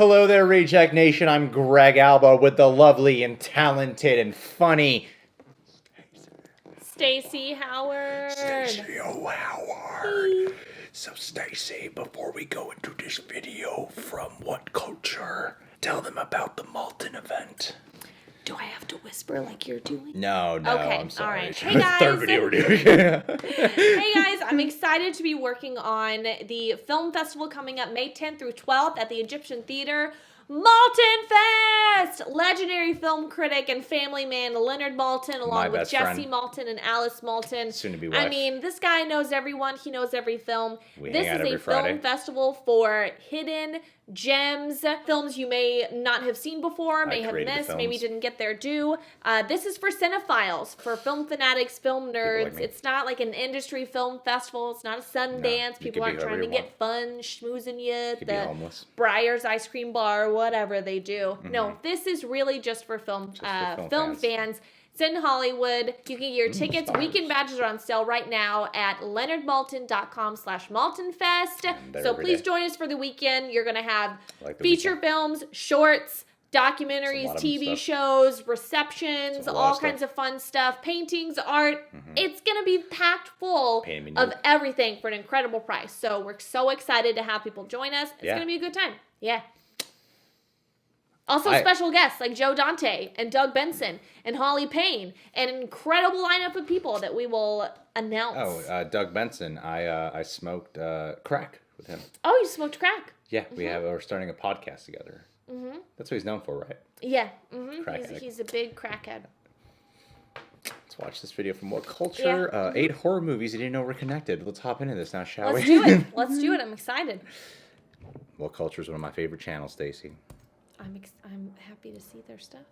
Hello there, Reject Nation. I'm Greg Alba with the lovely and talented and funny Stacy Howard. Stacy Howard. So, Stacy, before we go into this video from What Culture, tell them about the Maltin event. Do I have to whisper like you're doing? No, Okay, I'm sorry. all right. Hey, guys. Third video we're doing. Hey guys, I'm excited to be working on the film festival coming up May 10th through 12th at the Egyptian Theater. Maltin Fest! Legendary film critic and family man Leonard Maltin, along with Jesse Maltin and Alice Maltin. Soon to be wife. I mean, this guy knows everyone. He knows every film. This is a film festival for hidden gems, films you may not have seen before, may have missed, maybe didn't get their due. This is for cinephiles, for film fanatics, film nerds. It's not like an industry film festival. It's not a Sundance. People aren't trying to get fun, schmoozing you at the Breyer's ice cream bar, whatever they do. No, this is really just for film fans. It's in Hollywood. You can get your tickets. Weekend badges are on sale right now at leonardmaltin.com/maltinfest. So please join us for the weekend. You're going to have feature films, shorts, documentaries, TV shows, receptions, all kinds of fun stuff, paintings, art. It's going to be packed full of everything for an incredible price. So we're so excited to have people join us. It's going to be a good time. Yeah. Also special guests like Joe Dante and Doug Benson and Holly Payne, and an incredible lineup of people that we will announce. Doug Benson, I smoked crack with him. Oh, you smoked crack? Yeah, we're starting a podcast together. That's what he's known for, right? Yeah, he's a big crackhead. Let's watch this video for more culture. 8 horror movies you didn't know were connected. Let's hop into this now, shall we? Let's do it. I'm excited. What Culture is one of my favorite channels, Stacy. I'm happy to see their stuff.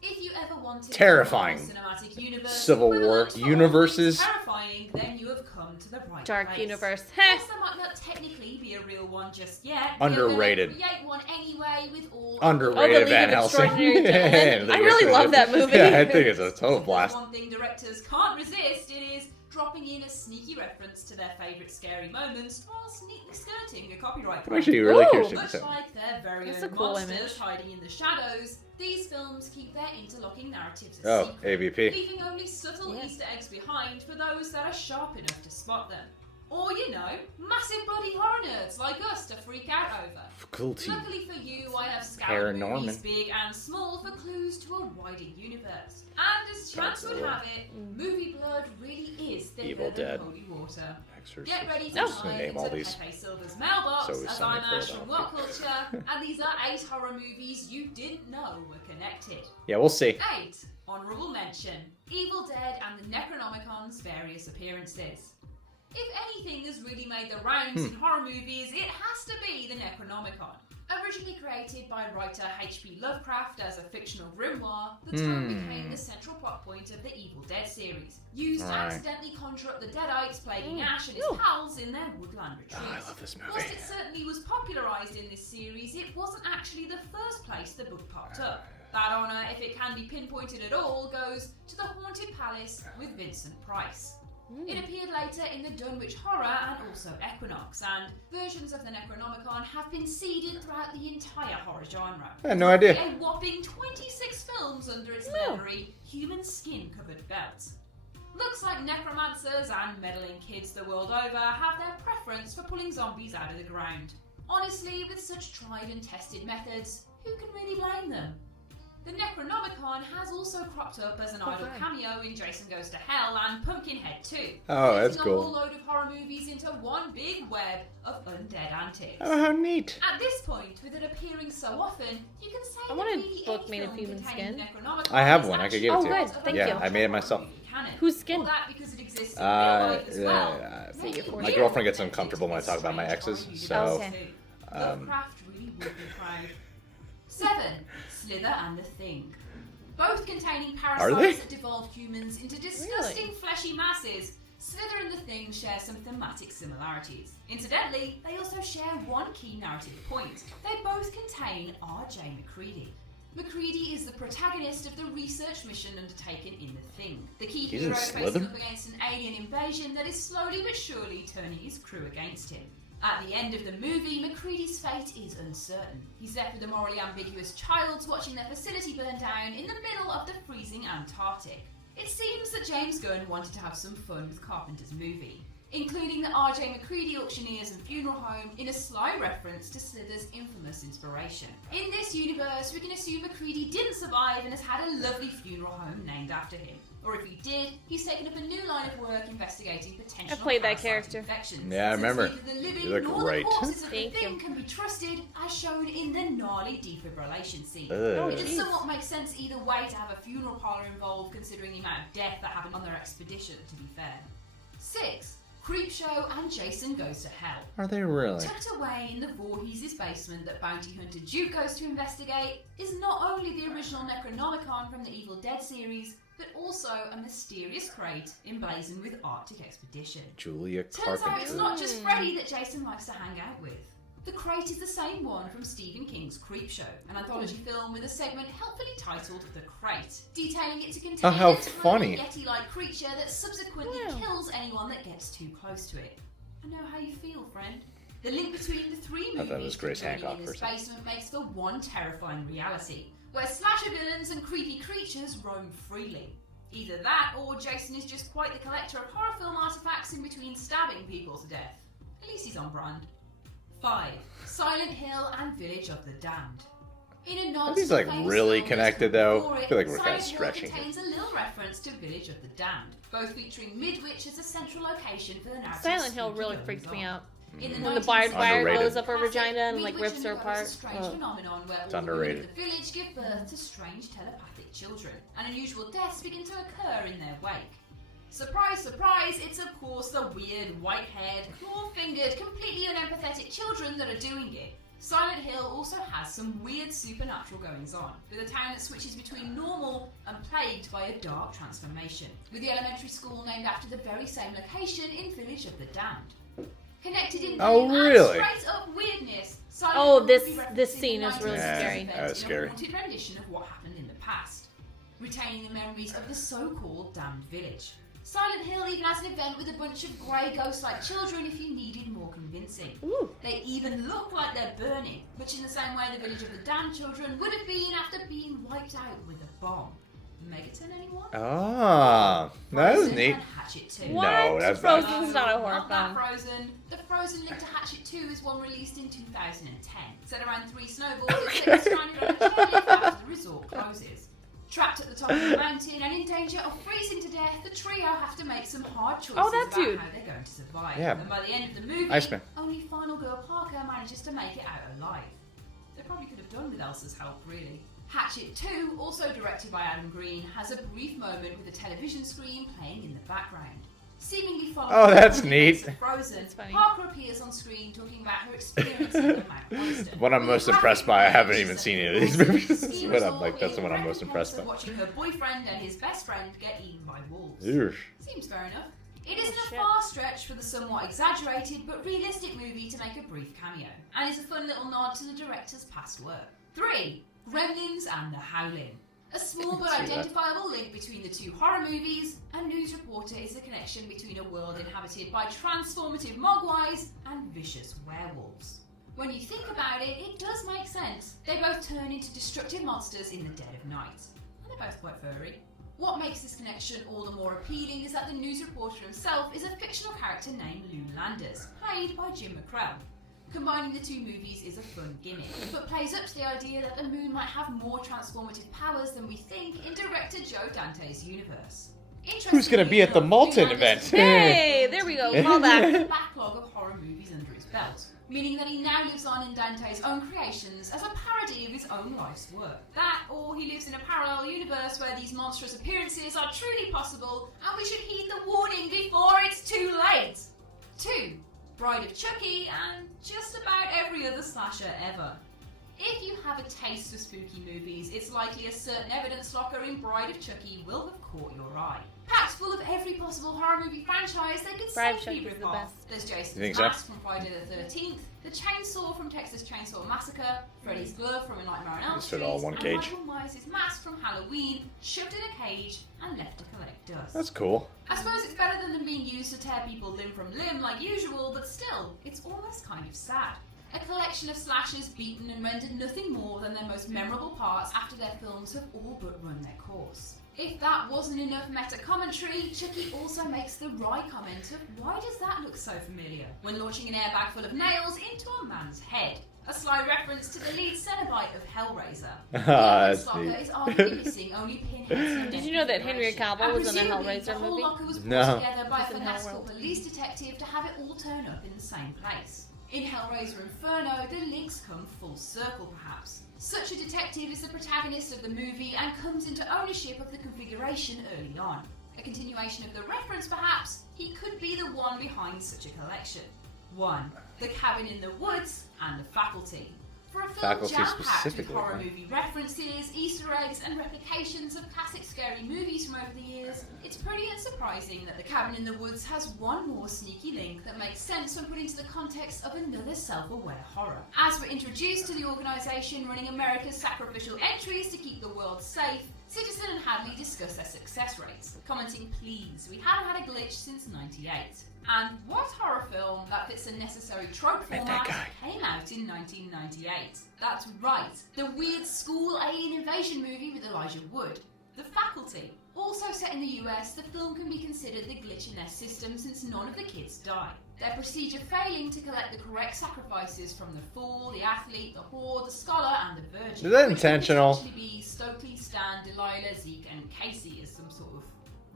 If you ever wanted terrifying cinematic universe, Civil War universes, terrifying, then you have come to the right Dark place. universe. Whilst there might not technically be a real one just yet, underrated. Create one anyway with all underrated Van Helsing. I really love that movie. Yeah, I think it's a total blast. One thing directors can't resist, it is dropping in a sneaky reference to their favourite scary moments while sneakily skirting a copyright claim. Actually, really curious. Much like their very own monsters hiding in the shadows, these films keep their interlocking narratives a secret, AVP. leaving only subtle Easter eggs behind for those that are sharp enough to spot them. Or, massive bloody horror nerds like us to freak out over. Faculty. Luckily for you, I have scoured movies big and small for clues to a wider universe. And as chance would have it, movie blood really is thicker than holy water. Get ready to dive into Pepe Silva's mailbox as I mash from What Culture, and these are 8 horror movies you didn't know were connected. Yeah, we'll see. 8. Honourable mention. Evil Dead and the Necronomicon's various appearances. If anything has really made the rounds in horror movies, it has to be the Necronomicon. Originally created by writer H.P. Lovecraft as a fictional grimoire, the tome became the central plot point of the Evil Dead series, used to accidentally conjure up the Deadites plaguing Ash and his pals in their woodland retreats. I love this movie. Whilst it certainly was popularised in this series, it wasn't actually the first place the book popped up. That honour, if it can be pinpointed at all, goes to the Haunted Palace with Vincent Price. It appeared later in the Dunwich Horror and also Equinox, and versions of the Necronomicon have been seeded throughout the entire horror genre. I had no idea. A whopping 26 films under its leathery, human skin-covered belt. Looks like necromancers and meddling kids the world over have their preference for pulling zombies out of the ground. Honestly, with such tried and tested methods, who can really blame them? The Necronomicon has also cropped up as an idol cameo in Jason Goes to Hell and Pumpkinhead 2. Oh, that's cool. A whole load of horror movies into one big web of undead antics. Oh, how neat. At this point, with it appearing so often, you can say I want a book made of human skin. I have one. I could give it to you. Oh, good. Thank you. I made it myself. Whose skin? That because it exists in real life as well. My girlfriend gets uncomfortable when I talk about my exes, so... Lovecraft really would be proud. 7. Slither and the Thing. Both containing parasites that devolve humans into disgusting fleshy masses, Slither and the Thing share some thematic similarities. Incidentally, they also share one key narrative point. They both contain R.J. McCready. MacReady is the protagonist of the research mission undertaken in The Thing. The key He's hero in facing Slither? up against an alien invasion that is slowly but surely turning his crew against him. At the end of the movie, MacReady's fate is uncertain. He's left with the morally ambiguous Childs watching their facility burn down in the middle of the freezing Antarctic. It seems that James Gunn wanted to have some fun with Carpenter's movie, including the R.J. MacReady Auctioneers and Funeral Home in a sly reference to Slither's infamous inspiration. In this universe, we can assume MacReady didn't survive and has had a lovely funeral home named after him. Or if he did, he's taken up a new line of work investigating potential I played that parasite character. infections. Yeah, I remember. Since neither the living You look nor great. the corpses of the Thank Thing you. can be trusted, as shown in the gnarly defibrillation scene. Oh, It jeez. somewhat makes sense either way to have a funeral parlour involved, considering the amount of death that happened on their expedition, to be fair. 6. Creepshow and Jason Goes to Hell. Are they really? Tucked away in the Voorhees' basement that bounty hunter Duke goes to investigate is not only the original Necronomicon from the Evil Dead series, but also a mysterious crate emblazoned with Arctic Expedition. Julia Turns out it's Carpenter. not just Freddy that Jason likes to hang out with. The crate is the same one from Stephen King's Creepshow, an anthology film with a segment helpfully titled The Crate, detailing it to contain Oh, how a tiny funny. Yeti-like creature that subsequently Wow. kills anyone that gets too close to it. I know how you feel, friend. The link between the three I thought it was movies Grace contained Hancock in for this a second. basement makes for one terrifying reality, where slasher villains and creepy creatures roam freely. Either that, or Jason is just quite the collector of horror film artifacts in between stabbing people to death. At least he's on brand. 5. Silent Hill and Village of the Damned. In a nod These, to the like, famous really film connected, before though. I it, feel like we're Silent kinda Hill stretching contains a little reference to Village of the Damned, both featuring Midwich as a central location for the narrative. Silent Hill really freaked me out. In the When the barbed 1960s, wire Underrated. goes up her vagina and like Midwich rips her undergoes apart. a strange Ugh. phenomenon where It's all the women underrated. of the village give birth to strange telepathic children, and unusual deaths begin to occur in their wake. Surprise, surprise, it's of course the weird, white-haired, claw-fingered, completely unempathetic children that are doing it. Silent Hill also has some weird supernatural goings-on, with a town that switches between normal and plagued by a dark transformation, with the elementary school named after the very same location in Village of the Damned. Connected in Oh, theme and really? straight-up weirdness, Silent Oh, Hill this- could be referencing this the scene is really 1960s scary. event That was in scary. a haunted rendition of what happened in the past, retaining the memories of the so-called damned village. Silent Hill even has an event with a bunch of grey ghost-like children if you needed more convincing. Ooh. They even look like they're burning, much in the same way the Village of the Damned children would have been after being wiped out with a bomb. Megaton, anyone? Ah, that was Frozen neat. and Hatchet 2. What? No, that's not- Frozen's not a horror Not that film. Frozen. The Frozen link to Hatchet 2 is one released in 2010. Set around 3 snowboarders that get stranded on a chairlift after the resort closes. Trapped at the top of the mountain and in danger of freezing to death, the trio have to make some hard choices Oh, that about dude. how they're going to survive. Yeah. And by the end of the movie, Iceman. only final girl Parker manages to make it out alive. They probably could have done with Elsa's help, really. Hatchet 2, also directed by Adam Green, has a brief moment with a television screen playing in the background. Seemingly following Oh, that's the neat. events of Frozen, That's funny. Parker appears on screen talking about her experience in the Mount Western. What I'm most impressed by, I haven't even seen any of these movies. Scheme But I'm result like, that's the in one I'm most recompense impressed of by. Watching her boyfriend and his best friend get eaten by wolves. Eesh. Seems fair enough. It isn't a shit. far stretch for the somewhat exaggerated but realistic movie to make a brief cameo, and is a fun little nod to the director's past work. 3. Gremlins and the Howling. A small but see that. identifiable link between the two horror movies, a news reporter is the connection between a world inhabited by transformative mogwais and vicious werewolves. When you think about it, it does make sense. They both turn into destructive monsters in the dead of night. And they're both quite furry. What makes this connection all the more appealing is that the news reporter himself is a fictional character named Lou Landers, played by Jim McCrell. Combining the two movies is a fun gimmick, but plays up to the idea that the moon might have more transformative powers than we think in director Joe Dante's universe. Who's gonna be at the Maltin event? Hey, there we go. Call back. a backlog of horror movies under his belt, meaning that he now lives on in Dante's own creations as a parody of his own life's work. That, or he lives in a parallel universe where these monstrous appearances are truly possible, and we should heed the warning before it's too late. 2. Bride of Chucky, and just about every other slasher ever. If you have a taste for spooky movies, it's likely a certain evidence locker in Bride of Chucky will have caught your eye. Packed full of every possible horror movie franchise they could safely rip off. There's Jason's Mask from Friday the 13th, the Chainsaw from Texas Chainsaw Massacre, Freddy's Glove from A Nightmare on Elm Street, and Michael Myers' mask from Halloween, shoved in a cage and left to collect dust. That's cool. I suppose it's better than them being used to tear people limb from limb like usual, but still, it's almost kind of sad. A collection of slashers beaten and rendered nothing more than their most memorable parts after their films have all but run their course. If that wasn't enough meta-commentary, Chucky also makes the wry comment of why does that look so familiar when launching an airbag full of nails into a man's head. A sly reference to the lead Cenobite of Hellraiser. The Stalker is arguably missing only pinheads. Did you know that Henry Cavill was in a Hellraiser the whole movie? locker was put together by a fanatical police detective to have it all turn up in the same place. In Hellraiser Inferno, the links come full circle perhaps. Such a detective is the protagonist of the movie and comes into ownership of the configuration early on. A continuation of the reference perhaps, he could be the one behind such a collection. 1. The Cabin in the Woods and The Faculty. For a film jam-packed with horror movie references, Easter eggs and replications of classic scary movies from over the years, it's pretty unsurprising that The Cabin in the Woods has one more sneaky link that makes sense when put into the context of another self-aware horror. As we're introduced to the organisation running America's sacrificial entries to keep the world safe, Citizen and Hadley discuss their success rates, commenting, "Please, we haven't had a glitch since '98. And what horror film that fits a necessary trope format came out in 1998? That's right, the weird school alien invasion movie with Elijah Wood. The Faculty. Also set in the US, the film can be considered the glitch in their system since none of the kids die. Their procedure failing to collect the correct sacrifices from the fool, the athlete, the whore, the scholar, and the virgin. Is that intentional? Which could essentially be Stokely, Stan, Delilah, Zeke, and Casey as some sort of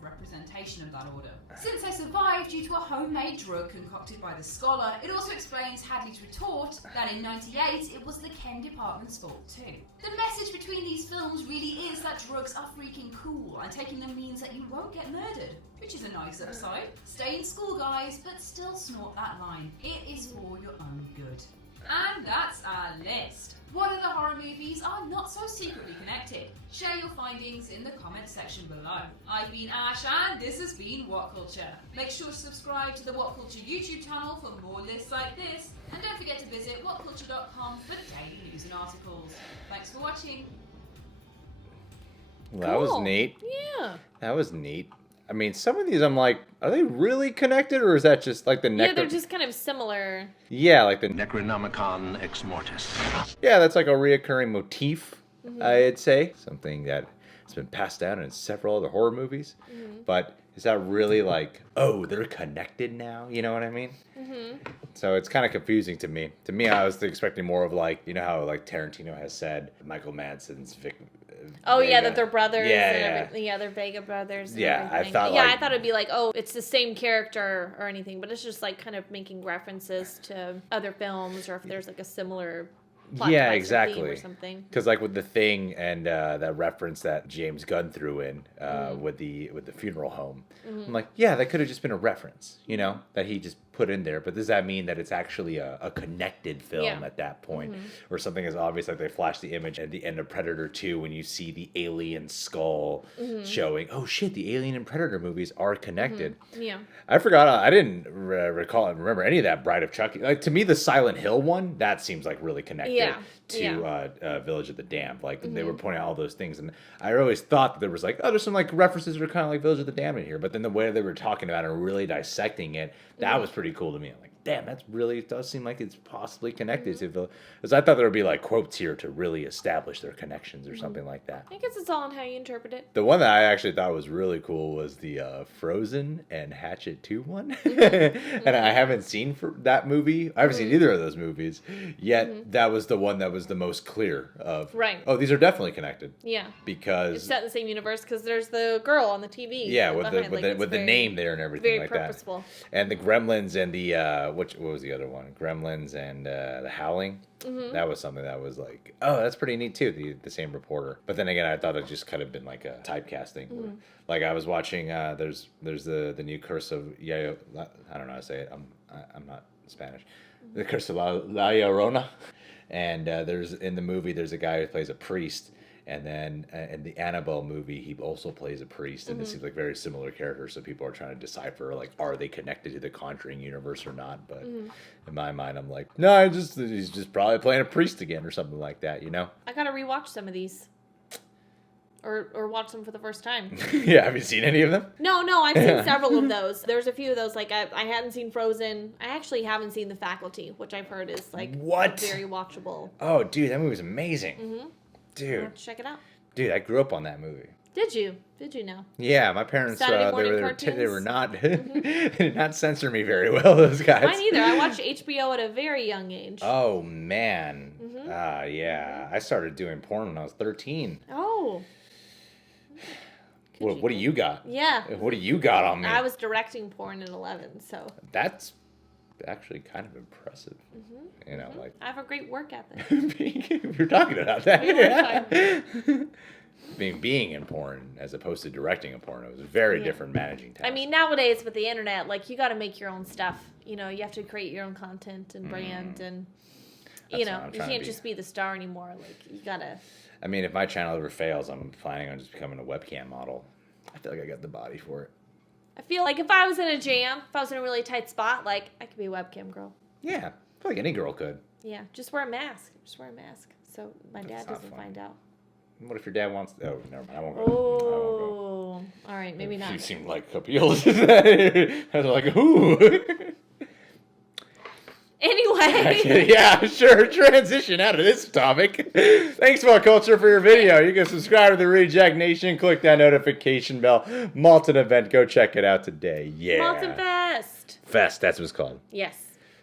representation of that order. Since they survived due to a homemade drug concocted by the scholar, it also explains Hadley's retort that in '98 it was the Chem department's fault too. The message between these films really is that drugs are freaking cool and taking them means that you won't get murdered, which is a nice upside. Stay in school, guys, but still snort that line. It is for your own good. And that's our list. What other horror movies are not so secretly connected? Share your findings in the comments section below. I've been Ash and this has been What Culture. Make sure to subscribe to the What Culture YouTube channel for more lists like this. And don't forget to visit whatculture.com for daily news and articles. Thanks for watching. Well, that was neat. Yeah. That was neat. I mean, some of these I'm like, are they really connected, or is that just like the Yeah, they're just kind of similar. Yeah, like the Necronomicon Ex Mortis. Yeah, that's like a reoccurring motif, I'd say. Something that has been passed down in several other horror movies. But is that really like, oh, they're connected now? You know what I mean? So it's kind of confusing to me. To me, I was expecting more of like, you know how like Tarantino has said, Michael Madsen's Yeah, that they're brothers. Yeah, and yeah. everything. Yeah, they're Vega brothers. And Yeah, everything. I thought. Yeah, I thought it'd be like, oh, it's the same character or anything, but it's just like kind of making references to other films, or if there's like a similar plot device or theme or something. Because like with The Thing and that reference that James Gunn threw in with the funeral home, I'm like, yeah, that could have just been a reference, you know, that he just put in there. But does that mean that it's actually a connected film at that point, or something as obvious like they flash the image at the end of Predator 2 when you see the alien skull showing? Oh shit, the Alien and Predator movies are connected. Yeah, I forgot. I didn't recall and remember any of that Bride of Chucky. Like to me, the Silent Hill one that seems like really connected to Village of the Damned. Like they were pointing out all those things, and I always thought that there was like, oh, there's some like references that are kind of like Village of the Damned in here. But then the way they were talking about it and really dissecting it, that was pretty cool to me. I'm like, damn, that's really, it does seem like it's possibly connected to Village. Because I thought there would be like quotes here to really establish their connections or something like that. I guess it's all on how you interpret it. The one that I actually thought was really cool was the Frozen and Hatchet 2 one. And I haven't seen that movie. I haven't seen either of those movies. Yet that was the one that was the most clear of, oh, these are definitely connected. Yeah. Because it's set in the same universe because there's the girl on the TV. Yeah, with the name there and everything like purposeful. That. And the Gremlins and the, what was the other one? Gremlins and the Howling. That was something that was like, oh, that's pretty neat too, the same reporter. But then again, I thought it just could have been like a typecasting. Like I was watching, there's the new Curse of Yayo, I don't know how to say it, I'm not Spanish. The Curse of La Llorona. And there's in the movie, there's a guy who plays a priest, And then in the Annabelle movie, he also plays a priest, and it seems like very similar characters. So people are trying to decipher, like, are they connected to the Conjuring universe or not? But in my mind, I'm like, no, he's just probably playing a priest again or something like that, you know? I gotta rewatch some of these. Or watch them for the first time. Yeah, have you seen any of them? No, I've seen several of those. There's a few of those, like, I hadn't seen Frozen. I actually haven't seen The Faculty, which I've heard is, like, very watchable. Oh, dude, that movie was amazing. Dude. I'll check it out. Dude, I grew up on that movie. Did you know? Yeah, my parents, they were not, they did not censor me very well, those guys. Mine either. I watched HBO at a very young age. Oh, man. Yeah. I started doing porn when I was 13. Oh. What do you got? Yeah. What do you got on me? I was directing porn at 11, so. That's actually kind of impressive. You know, like. I have a great work ethic. We were talking about that. Yeah. Being in porn as opposed to directing a porn, it was a very different managing task. I mean, nowadays with the internet, like, you got to make your own stuff. You know, you have to create your own content and brand, and you know, you can't just be the star anymore. Like, you gotta. I mean, if my channel ever fails, I'm planning on just becoming a webcam model. I feel like I got the body for it. I feel like if I was in a jam, if I was in a really tight spot, like, I could be a webcam girl. Yeah, I feel like any girl could. Yeah, just wear a mask. So my dad doesn't find out. What if your dad wants to... Oh, never mind. I won't go. Oh, all right, maybe not. You seemed like appealed to that. I was like, ooh. Anyway. Yeah, sure. Transition out of this topic. Thanks, Pop Culture, for your video. You can subscribe to the Reject Nation. Click that notification bell. Maltin event. Go check it out today. Yeah. Maltin Fest. Fest. That's what it's called. Yes.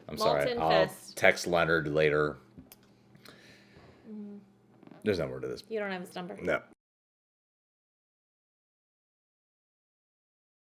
I'm sorry. Maltin I'll Fest. text Leonard later. There's no word to this. You don't have his number. No.